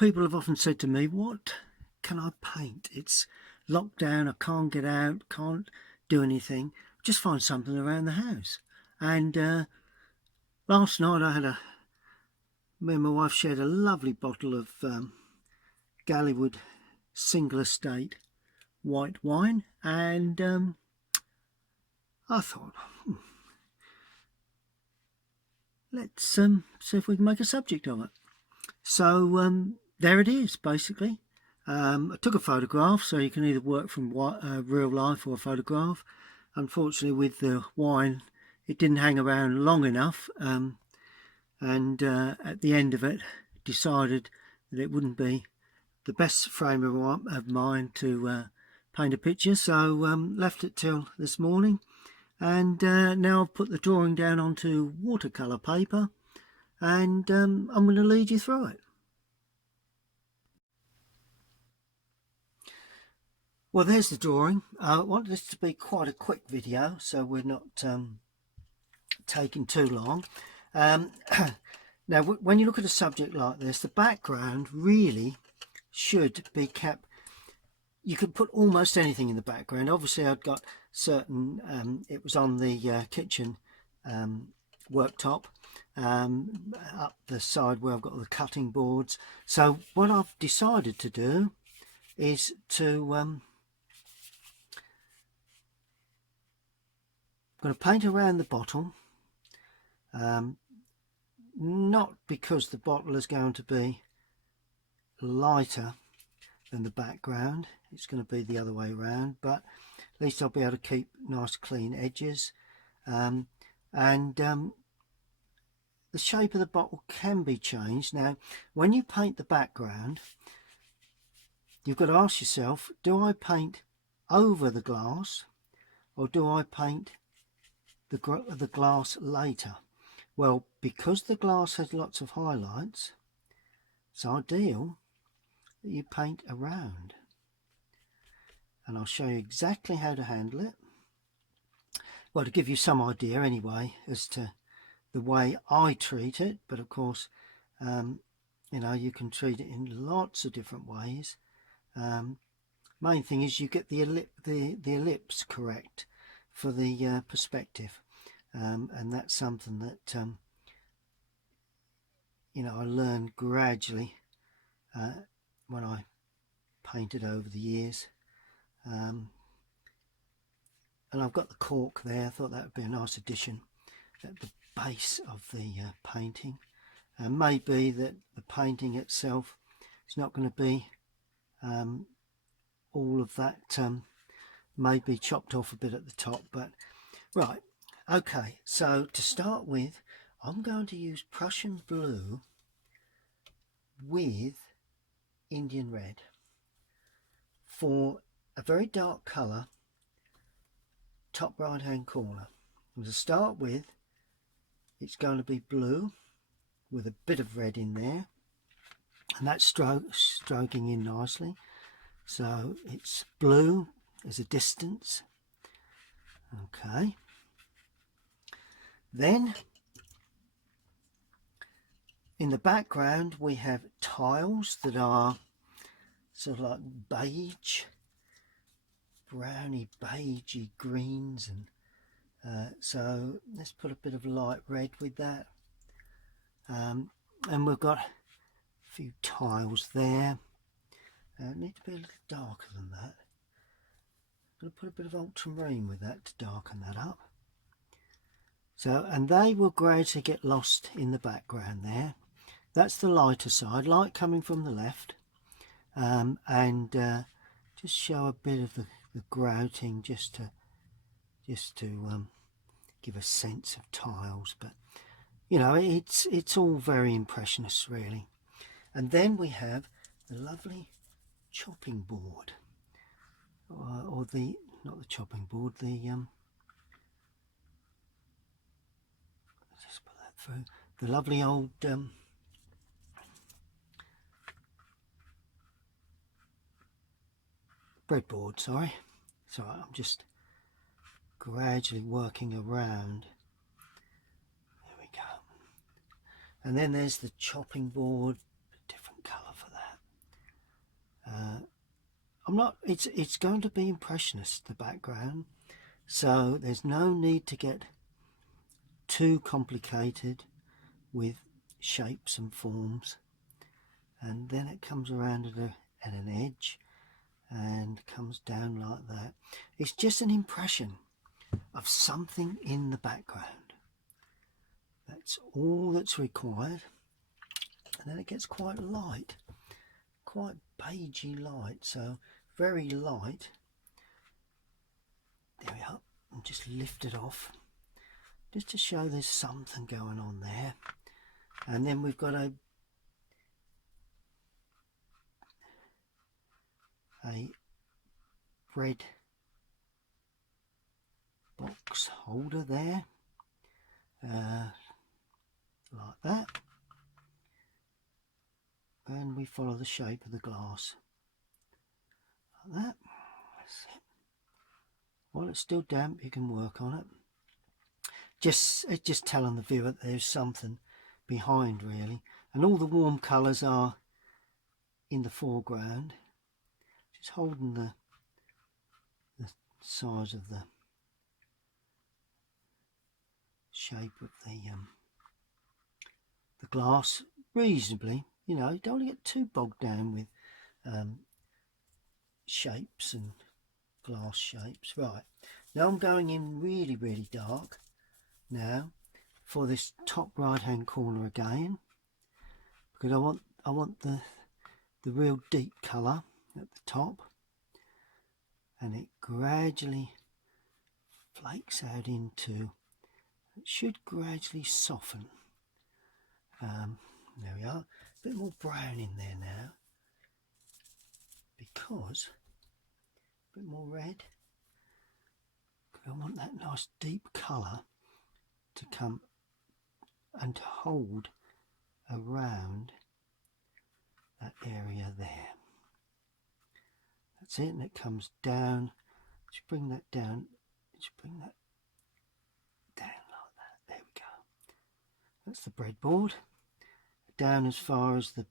People have often said to me, what can I paint? It's locked down, I can't get out, can't do anything. Just find something around the house. And last night me and my wife shared a lovely bottle of Galleywood single estate white wine, and I thought, let's see if we can make a subject of it. So there it is, basically. I took a photograph, so you can either work from real life or a photograph. Unfortunately, with the wine, it didn't hang around long enough, and at the end of it, decided that it wouldn't be the best frame of mind to paint a picture, so left it till this morning. And now I've put the drawing down onto watercolour paper, and I'm going to lead you through it. Well, there's the drawing. I want this to be quite a quick video, so we're not taking too long. Now, when you look at a subject like this, the background really should be kept. You could put almost anything in the background. Obviously, I've got certain, it was on the kitchen worktop, up the side where I've got the cutting boards. So what I've decided to do is to I'm going to paint around the bottle, not because the bottle is going to be lighter than the background, it's going to be the other way around, but at least I'll be able to keep nice clean edges, and the shape of the bottle can be changed. Now, when you paint the background, you've got to ask yourself, do I paint over the glass or do I paint the glass later? Well, because the glass has lots of highlights, it's ideal that you paint around, and I'll show you exactly how to handle it. Well, to give you some idea anyway as to the way I treat it, but of course you know, you can treat it in lots of different ways. Main thing is you get the ellipse correct for the perspective, and that's something that you know, I learned gradually when I painted over the years. And I've got the cork there. I thought that would be a nice addition at the base of the painting. And maybe that the painting itself is not going to be all of that, maybe chopped off a bit at the top, but right. Okay, so to start with, I'm going to use Prussian blue with Indian red for a very dark colour, top right hand corner. And to start with, it's going to be blue with a bit of red in there, and that's stroking in nicely. So it's blue as a distance. Okay, then in the background we have tiles that are sort of like beige, browny beigey greens, and so let's put a bit of light red with that, and we've got a few tiles there. Need to be a little darker than that. I'm going to put a bit of ultramarine with that to darken that up. So, and they will gradually get lost in the background there. That's the lighter side, light coming from the left, and just show a bit of the grouting just to give a sense of tiles. But you know, it's all very impressionist really. And then we have the lovely chopping board, or the not the chopping board, the just put that through, the lovely old breadboard, sorry. So I'm just gradually working around. There we go. And then there's the chopping board, a different colour for that. it's going to be impressionist, the background, so there's no need to get too complicated with shapes and forms. And then it comes around at an edge and comes down like that. It's just an impression of something in the background. That's all that's required. And then it gets quite light, quite beigey light, so very light. There we are. And just lift it off, just to show there's something going on there. And then we've got a bread box holder there, like that, and we follow the shape of the glass like that. That's it. While it's still damp, you can work on it. Just telling the viewer that there's something behind, really, and all the warm colours are in the foreground. Just holding the size of the shape of the glass reasonably. You know, you don't want to get too bogged down with shapes and glass shapes. Right, now I'm going in really, really dark now for this top right hand corner again, because I want the real deep colour at the top, and it gradually flakes out into, it should gradually soften. There we are, a bit more brown in there now, because a bit more red, because I want that nice deep colour to come and hold around that area there. That's it, and it comes down. Just bring that down, just bring that down like that. There we go. That's the breadboard. Down as far as the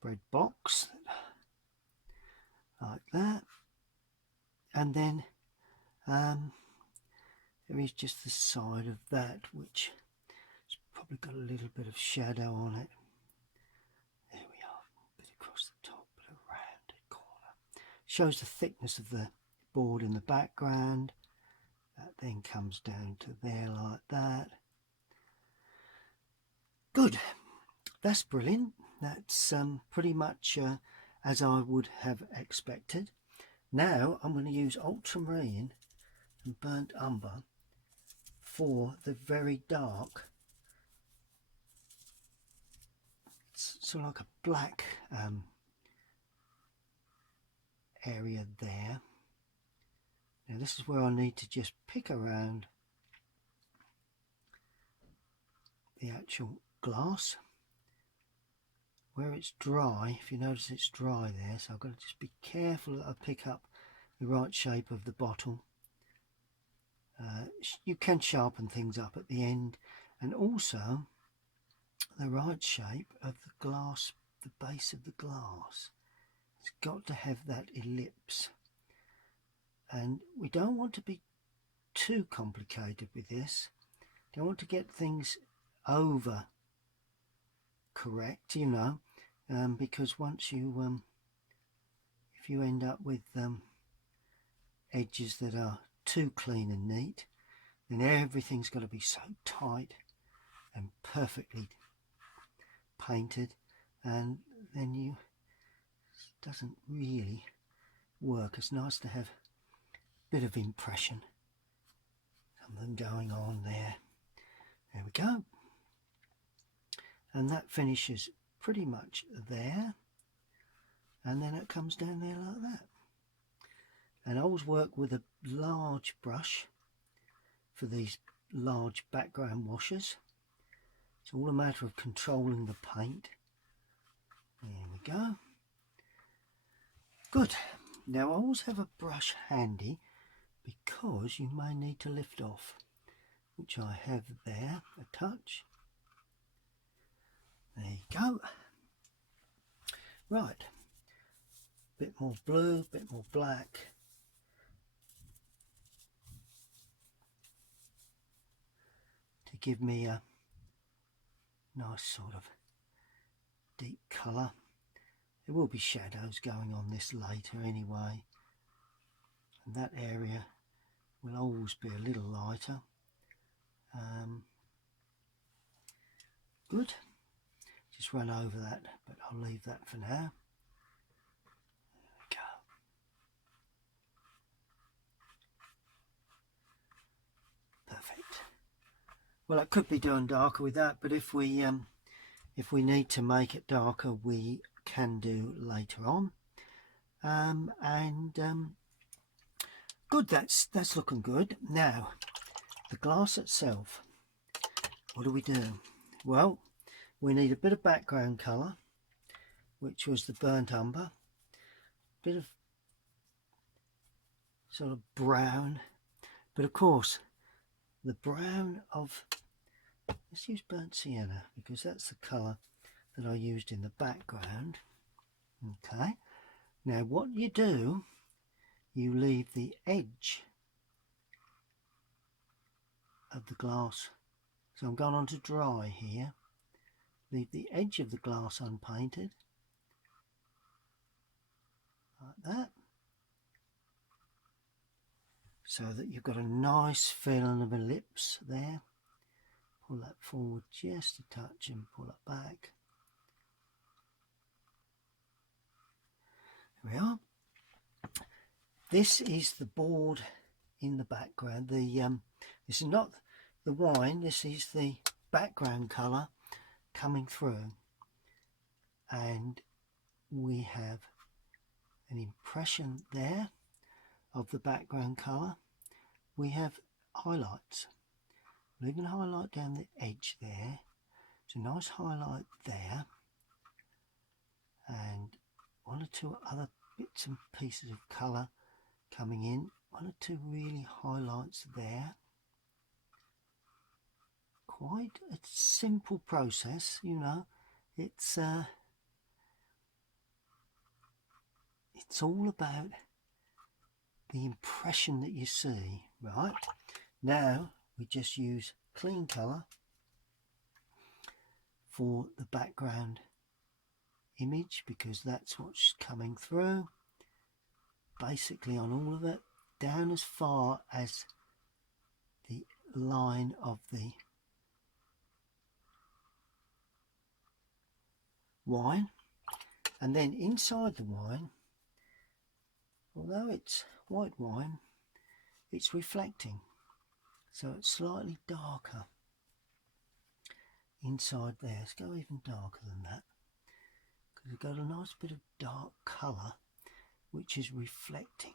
bread box, like that. And then there is just the side of that, which has probably got a little bit of shadow on it. There we are, a bit across the top, bit of rounded corner. Shows the thickness of the board in the background. That then comes down to there like that. Good, that's brilliant. That's pretty much as I would have expected. Now I'm going to use ultramarine and burnt umber for the very dark, it's sort of like a black area there. Now this is where I need to just pick around the actual glass where it's dry. If you notice, it's dry there, so I've got to just be careful that I pick up the right shape of the bottle. You can sharpen things up at the end, and also the right shape of the glass, the base of the glass. It's got to have that ellipse, and we don't want to be too complicated with this. Don't want to get things over correct, you know, because once you if you end up with edges that are too clean and neat, then everything's got to be so tight and perfectly painted, and then it doesn't really work. It's nice to have a bit of impression, something going on there. There we go, and that finishes pretty much there, and then it comes down there like that. And I always work with a large brush for these large background washes. It's all a matter of controlling the paint. There we go. Good. Now I always have a brush handy, because you may need to lift off, which I have there, a touch. There you go. Right. bit more blue, bit more black. To give me a nice sort of deep colour. There will be shadows going on this later anyway, and that area will always be a little lighter. Good. Just run over that, but I'll leave that for now. There we go. Perfect. Well, it could be done darker with that, but if we need to make it darker, we can do later on. Good. That's looking good. Now, the glass itself. What do we do? Well, we need a bit of background colour, which was the burnt umber, a bit of sort of brown, but of course the brown of, let's use burnt sienna because that's the colour that I used in the background. Okay, now what you do, you leave the edge of the glass, so I'm going on to dry here. Leave the edge of the glass unpainted, like that, so that you've got a nice feeling of ellipse there. Pull that forward just a touch and pull it back. There we are. This is the board in the background. This is not the wine, this is the background colour coming through, and we have an impression there of the background colour. We have highlights, leaving a highlight down the edge there. It's a nice highlight there, and one or two other bits and pieces of colour coming in, one or two really highlights there. Quite a simple process, you know. It's all about the impression that you see. Right, now we just use clean colour for the background image because that's what's coming through basically on all of it, down as far as the line of the wine, and then inside the wine, although it's white wine, it's reflecting, so it's slightly darker inside there. Let's go even darker than that because we've got a nice bit of dark colour which is reflecting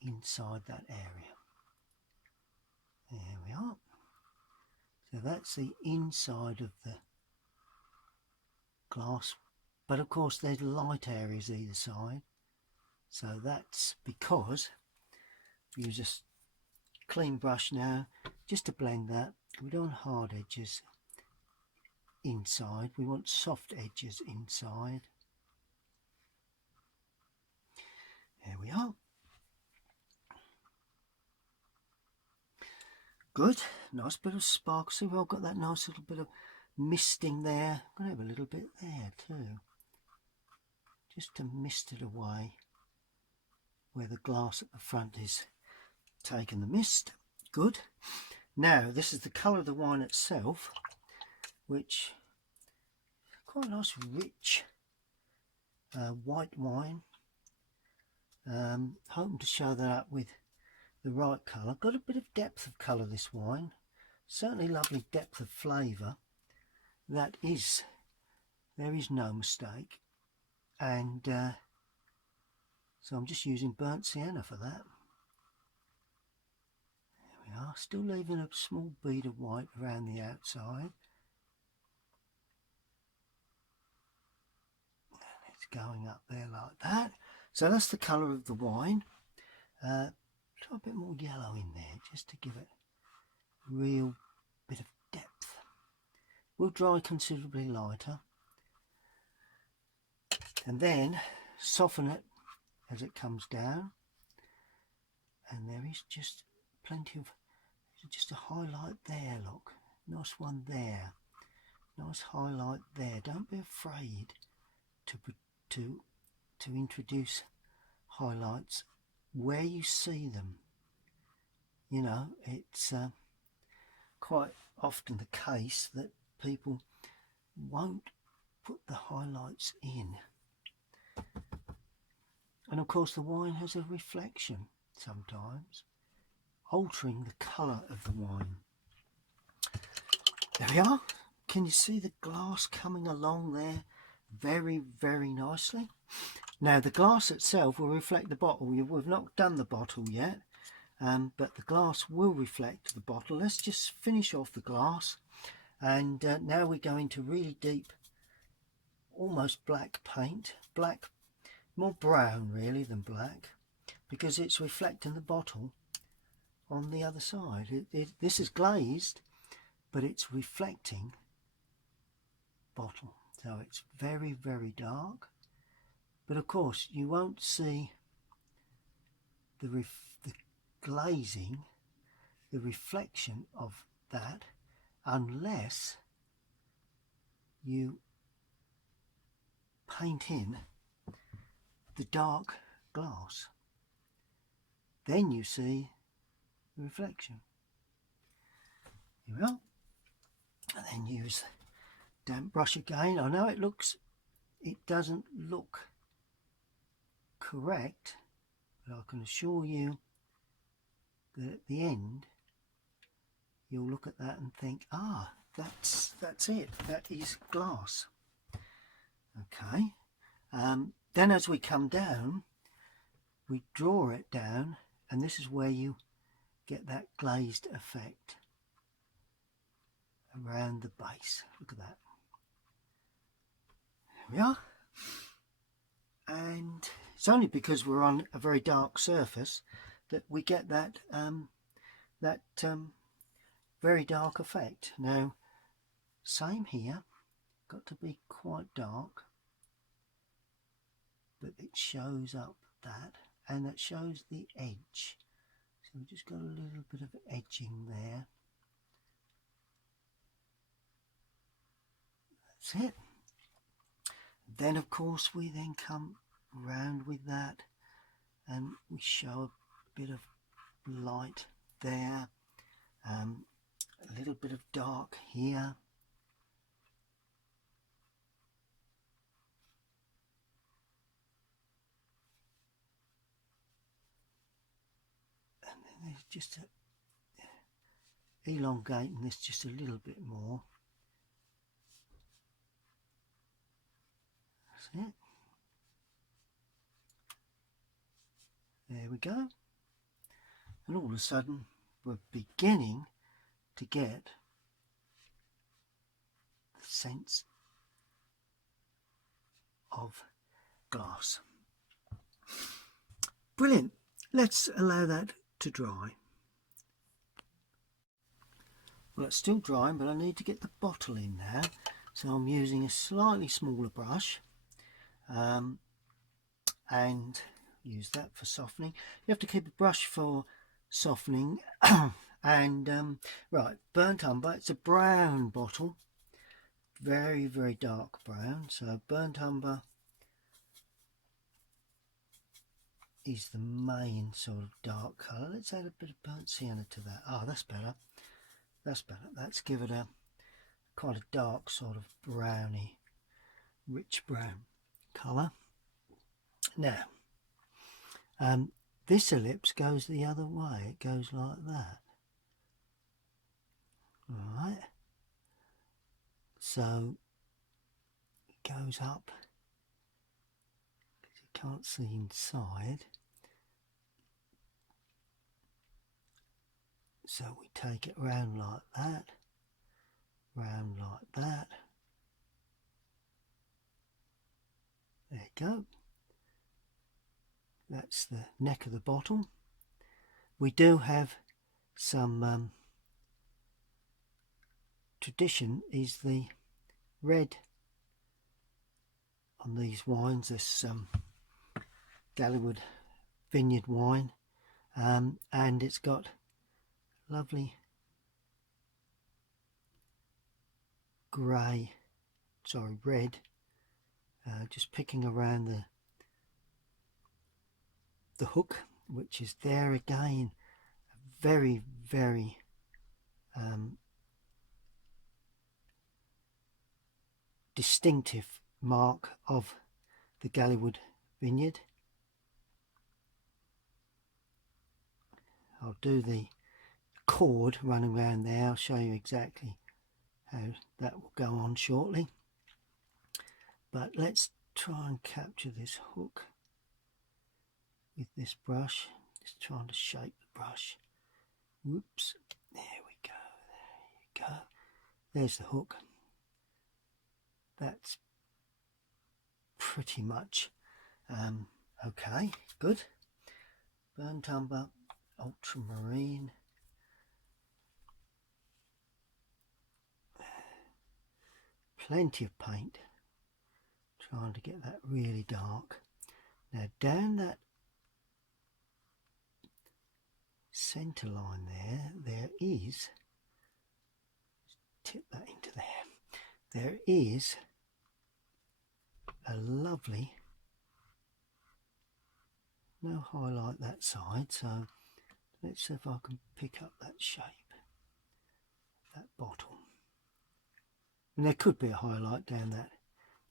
inside that area. There we are. So that's the inside of the glass, but of course there's light areas either side, so that's because we use a clean brush now just to blend that. We don't want hard edges inside, we want soft edges inside. There we are. Good, nice bit of sparkle. See, we've got that nice little bit of misting there. I'm going to have a little bit there too, just to mist it away where the glass at the front is taking the mist. Good. Now this is the colour of the wine itself, which is quite a nice rich white wine. Hoping to show that up with the right colour. Got a bit of depth of colour, this wine, certainly lovely depth of flavour. That is, there is no mistake, and so I'm just using burnt sienna for that. There we are, still leaving a small bead of white around the outside. And it's going up there like that. So that's the colour of the wine. Try a bit more yellow in there just to give it a real bit of depth. Will dry considerably lighter. and then soften it as it comes down. And there is just plenty of, just a highlight there, look, nice one there, nice highlight there. Don't be afraid to introduce highlights where you see them. You know, it's quite often the case that people won't put the highlights in. And of course the wine has a reflection sometimes, altering the colour of the wine. There we are. Can you see the glass coming along there very, very nicely? Now the glass itself will reflect the bottle. We've not done the bottle yet, but the glass will reflect the bottle. Let's just finish off the glass, and now we're going to really deep, almost black paint, black, more brown really than black, because it's reflecting the bottle on the other side. This is glazed, but it's reflecting bottle, so it's very, very dark. But of course you won't see the glazing, the reflection of that, unless you paint in the dark glass. Then you see the reflection. Here we are. And then use damp brush again. I know it doesn't look correct, but I can assure you that at the end you'll look at that and think, ah, that's it, that is glass. Okay, then as we come down, we draw it down, and this is where you get that glazed effect around the base. Look at that. There we are. And it's only because we're on a very dark surface that we get that very dark effect. Now, same here, got to be quite dark, but it shows up that, and that shows the edge. So we've just got a little bit of edging there. That's it. Then of course we then come round with that, and we show a bit of light there, a little bit of dark here, and then there's just elongating this just a little bit more. That's it. There we go. And all of a sudden we're beginning to get the sense of glass. Brilliant. Let's allow that to dry. Well, it's still drying, but I need to get the bottle in now, so I'm using a slightly smaller brush, and use that for softening. You have to keep a brush for softening. And right, burnt umber, it's a brown bottle, very, very dark brown, so burnt umber is the main sort of dark colour. Let's add a bit of burnt sienna to that. Oh, that's better, that's better. Let's give it a quite a dark sort of browny, rich brown colour. Now this ellipse goes the other way, it goes like that. Right, so it goes up because you can't see inside, so we take it round like that, round like that. There you go. That's the neck of the bottle. We do have some tradition, is the red on these wines, this Galleywood Vineyard wine, and it's got lovely red, just picking around the hook, which is there again, a very, very distinctive mark of the Galleywood Vineyard. I'll do the cord running around there. I'll show you exactly how that will go on shortly, but let's try and capture this hook with this brush. Just trying to shape the brush. Whoops, there we go, there you go, there's the hook. That's pretty much okay, good. Burnt umber, ultramarine, plenty of paint, trying to get that really dark. Now down that centre line there is, tip that into there is a lovely, no highlight that side, so let's see if I can pick up that shape, that bottle. And there could be a highlight down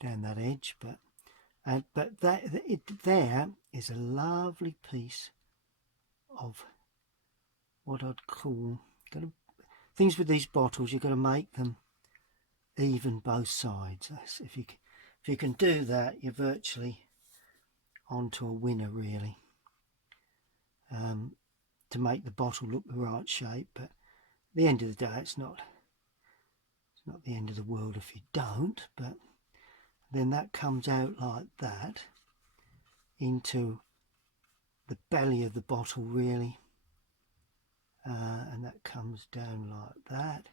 that edge, but there is a lovely piece of what I'd call, things with these bottles, you've got to make them even both sides. If you can do that, you're virtually onto a winner, really. To make the bottle look the right shape, but at the end of the day, it's not the end of the world if you don't. But then that comes out like that into the belly of the bottle, really, and that comes down like that.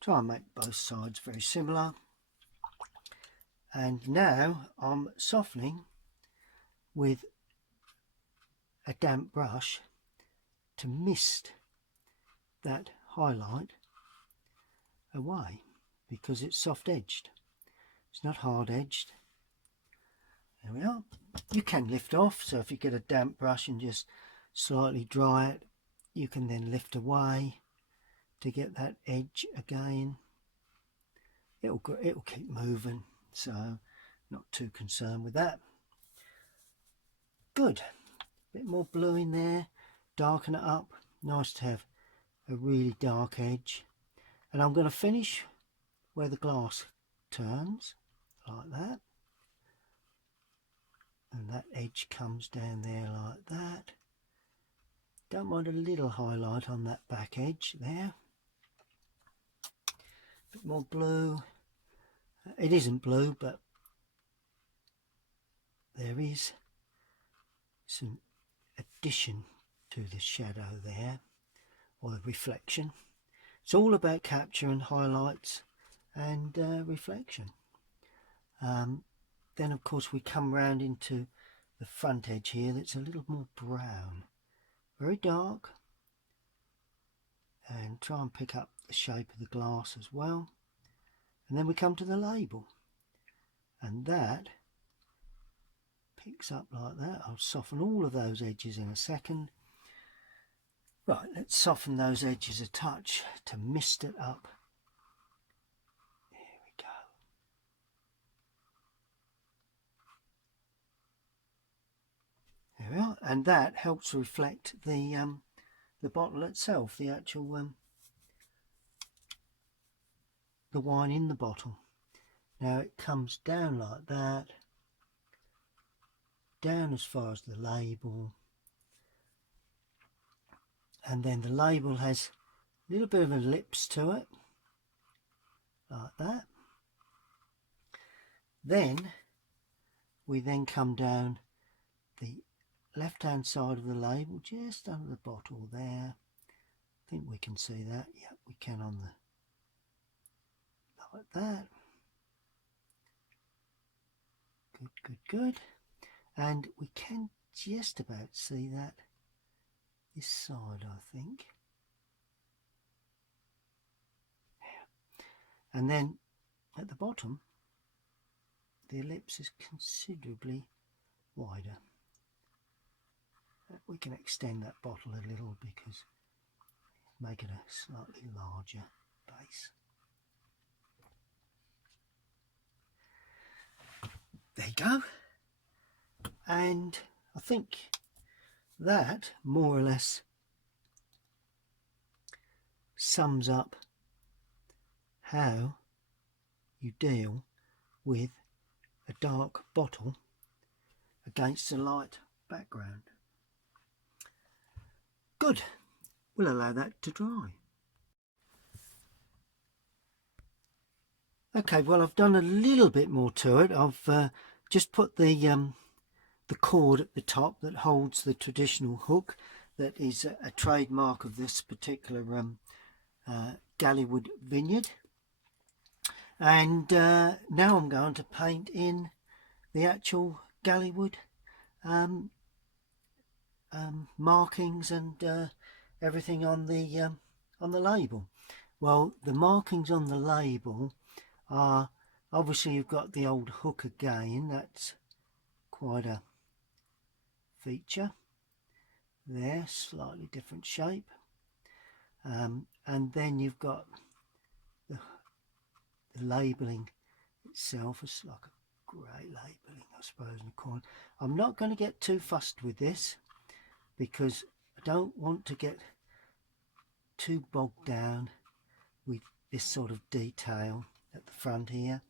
Try and make both sides very similar. And now I'm softening with a damp brush to mist that highlight away, because it's soft edged, it's not hard edged. There we are. You can lift off, so if you get a damp brush and just slightly dry it, you can then lift away to get that edge again. It'll keep moving, so not too concerned with that. Good. Bit more blue in there, darken it up. Nice to have a really dark edge. And I'm going to finish where the glass turns, like that. And that edge comes down there like that. Don't mind a little highlight on that back edge there. Bit more blue. It isn't blue, but there is some addition to the shadow there, or the reflection. It's all about capturing highlights and reflection. Then of course we come round into the front edge here, that's a little more brown, very dark, and try and pick up the shape of the glass as well. And then we come to the label, and that picks up like that. I'll soften all of those edges in a second. Right, let's soften those edges a touch to mist it up. There we go. There we are, and that helps reflect the bottle itself, the actual the wine in the bottle. Now it comes down like that, down as far as the label, and then the label has a little bit of an ellipse to it, like that. Then we then come down the left hand side of the label, just under the bottle there. I think we can see that. Yep, we can on the, like that. Good, Good, good. And we can just about see that this side, I think. And then at the bottom, the ellipse is considerably wider. We can extend that bottle a little because make it a slightly larger base. There you go. And I think that more or less sums up how you deal with a dark bottle against a light background. Good. We'll allow that to dry. Okay, well, I've done a little bit more to it. I've just put the cord at the top that holds the traditional hook that is a trademark of this particular Galleywood Vineyard. And now I'm going to paint in the actual Galleywood markings and everything on the label. Well, the markings on the label are obviously, you've got the old hook again. That's quite a feature there, slightly different shape. And then you've got the labelling itself. It's like a grey labelling, I suppose, in the corner. I'm not going to get too fussed with this because I don't want to get too bogged down with this sort of detail at the front here.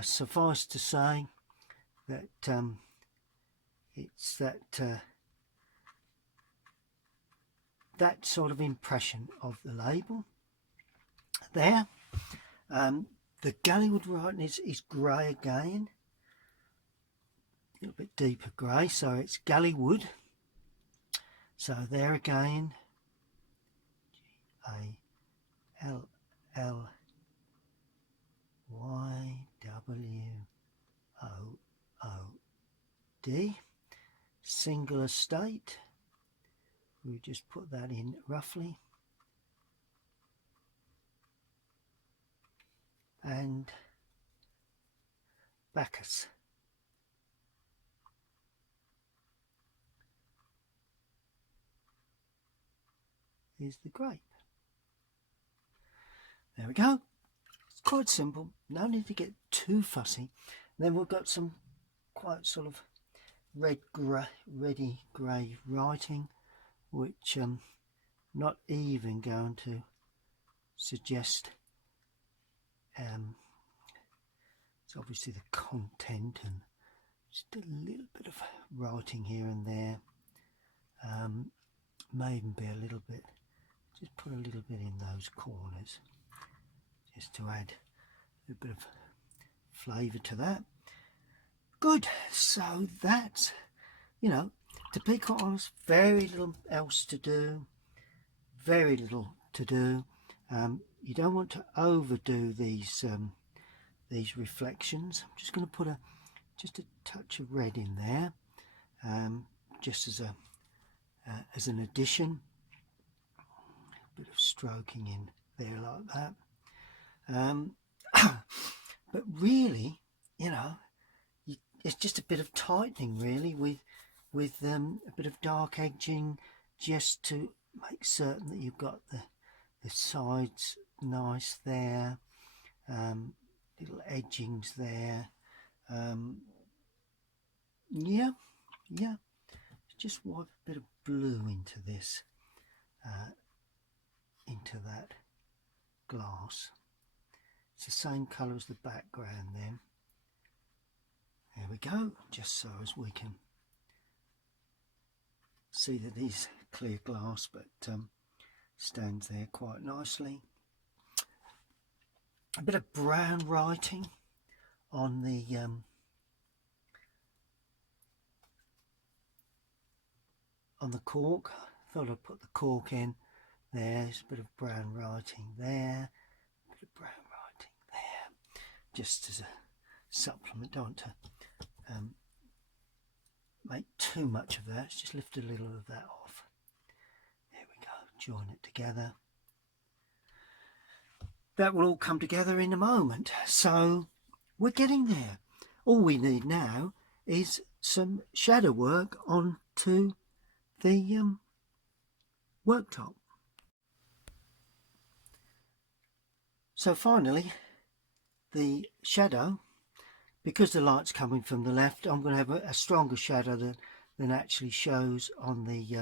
Suffice to say that it's that sort of impression of the label there. The Galleywood writing is grey again, a little bit deeper grey, so it's Galleywood. So there again, Galleywood, single estate. We just put that in roughly. And Bacchus. Is the grape. There we go. It's quite simple. No need to get too fussy. Then we've got some quite sort of reddy grey writing, which not even going to suggest it's obviously the content, and just a little bit of writing here and there. May even be a little bit, just put a little bit in those corners just to add a bit of flavour to that. Good. So that's, you know, to be quite honest, very little else to do, very little to do. You don't want to overdo these reflections. I'm just going to put just a touch of red in there, just as an addition. A bit of stroking in there like that. But really, you know, it's just a bit of tightening really with a bit of dark edging, just to make certain that you've got the sides nice there, little edgings there. Yeah, just wipe a bit of blue into this, into that glass. It's the same colour as the background then. There we go, just so as we can see that it is clear glass, but stands there quite nicely. A bit of brown writing on the cork. Thought I'd put the cork in there. There's a bit of brown writing there, a bit of brown writing there, just as a supplement. Don't want to make too much of that. Let's just lift a little of that off. There we go. Join it together. That will all come together in a moment. So we're getting there. All we need now is some shadow work onto the worktop. So finally, the shadow, because the light's coming from the left, I'm going to have a stronger shadow than actually shows on the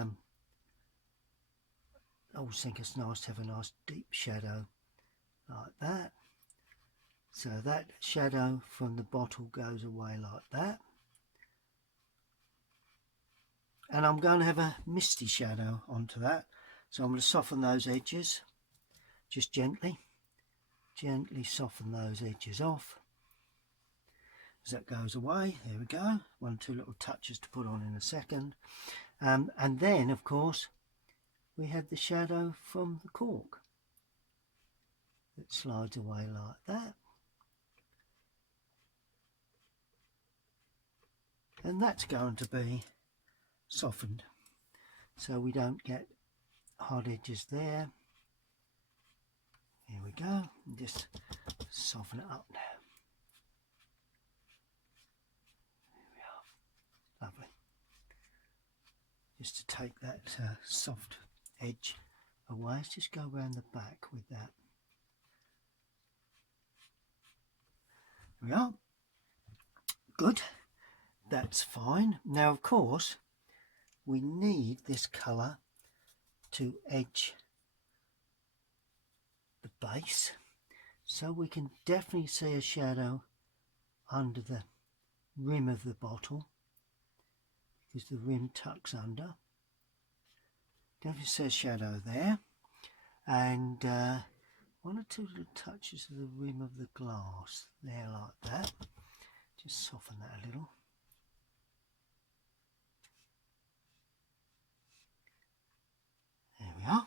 I always think it's nice to have a nice deep shadow like that. So that shadow from the bottle goes away like that. And I'm going to have a misty shadow onto that. So I'm going to soften those edges, just gently soften those edges off. As that goes away, there we go. 1 or 2 little touches to put on in a second. And then, of course, we had the shadow from the cork that slides away like that. And that's going to be softened so we don't get hard edges there. Here we go. And just soften it up now. There we are. Lovely. Just to take that soft edge away, let's just go around the back with that. There we are. Good. That's fine. Now, of course, we need this colour to edge the base, so we can definitely see a shadow under the rim of the bottle, because the rim tucks under. Definitely see a shadow there, and 1 or 2 little touches of the rim of the glass there like that. Just soften that a little. There we are.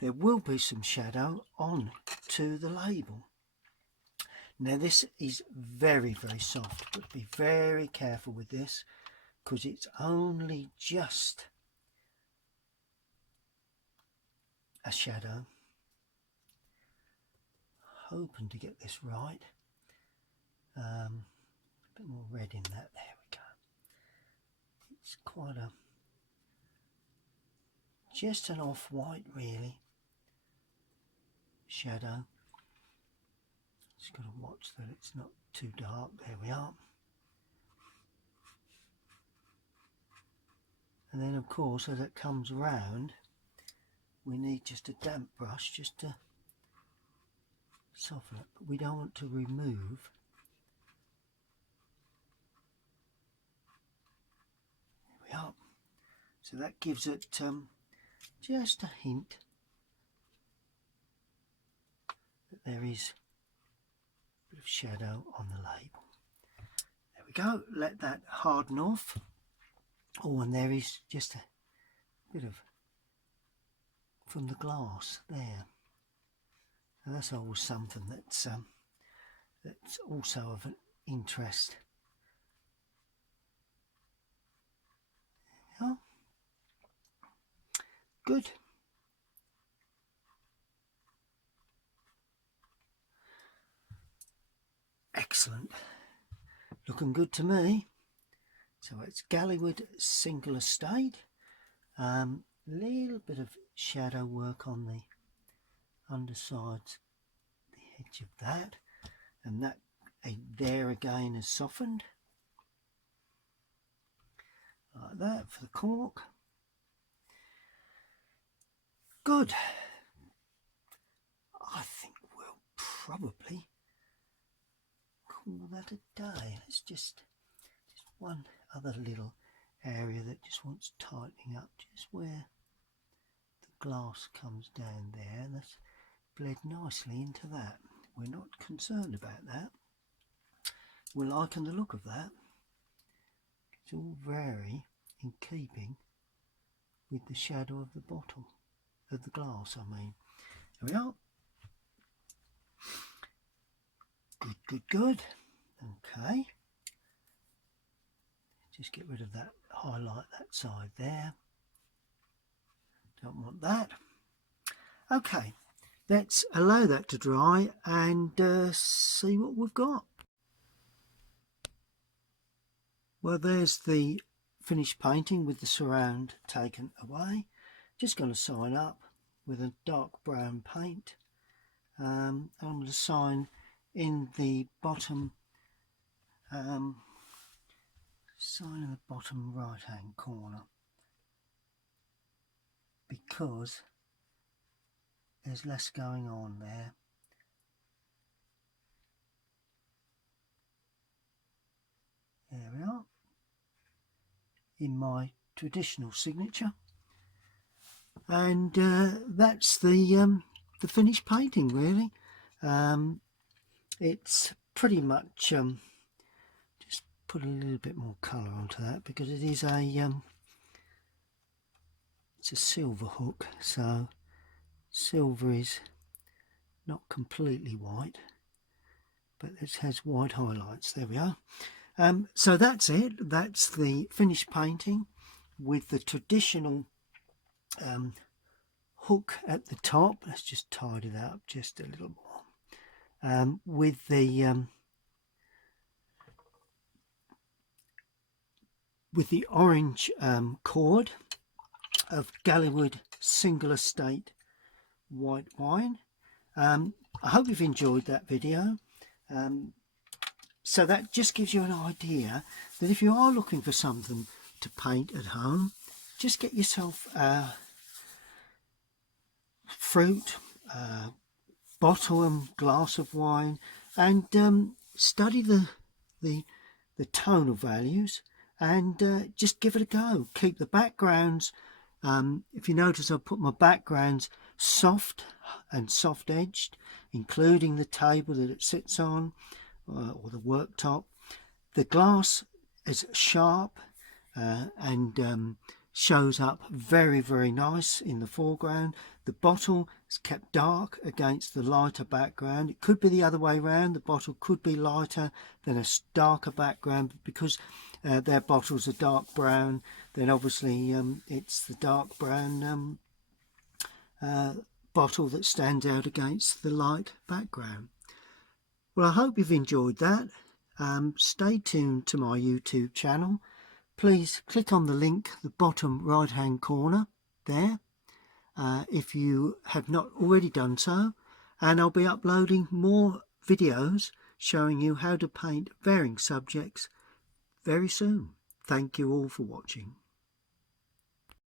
There will be some shadow on to the label. Now this is very, very soft, but be very careful with this because it's only just a shadow. Hoping to get this right. A bit more red in that. There we go. It's quite a just an off-white really shadow. Just got to watch that it's not too dark. There we are. And then of course as it comes round we need just a damp brush just to soften it, but we don't want to remove. There we are. So that gives it just a hint that there is a bit of shadow on the label. There we go. Let that harden off. Oh, and there is just a bit of from the glass there. And that's always something that's also of an interest. There we are. Good. Excellent. Looking good to me. So it's Galleywood single estate. Little bit of shadow work on the undersides, the edge of that, and that there again is softened like that for the cork. Good. I think we'll probably call that a day. It's just one other little area that just wants tightening up, just where the glass comes down there, and that's bled nicely into that. We're not concerned about that. We're liking the look of that. It's all very in keeping with the shadow of the bottle, of the glass I mean. There we are. Good, good, good. Okay, just get rid of that, highlight that side there, don't want that. Okay, let's allow that to dry and see what we've got. Well, there's the finished painting with the surround taken away. Just going to sign up with a dark brown paint. I'm going to sign in the bottom, right hand corner, because there's less going on there. There we are, in my traditional signature, and that's the finished painting, really. It's pretty much just put a little bit more colour onto that, because it is it's a silver hook, so silver is not completely white, but it has white highlights. There we are. So that's it. That's the finished painting with the traditional hook at the top. Let's just tidy that up just a little more. With the orange cord of Galleywood single estate white wine. I hope you've enjoyed that video. So that just gives you an idea that if you are looking for something to paint at home, just get yourself fruit, bottle and glass of wine, and study the tonal values, and just give it a go. Keep the backgrounds, if you notice, I've put my backgrounds soft and soft edged, including the table that it sits on, or the worktop. The glass is sharp and shows up very, very nice in the foreground. The bottle is kept dark against the lighter background. It could be the other way around. The bottle could be lighter than a darker background, but because their bottles are dark brown, then obviously it's the dark brown bottle that stands out against the light background. Well, I hope you've enjoyed that. Stay tuned to my YouTube channel. Please click on the link, the bottom right hand corner there, if you have not already done so, and I'll be uploading more videos showing you how to paint varying subjects very soon. Thank you all for watching.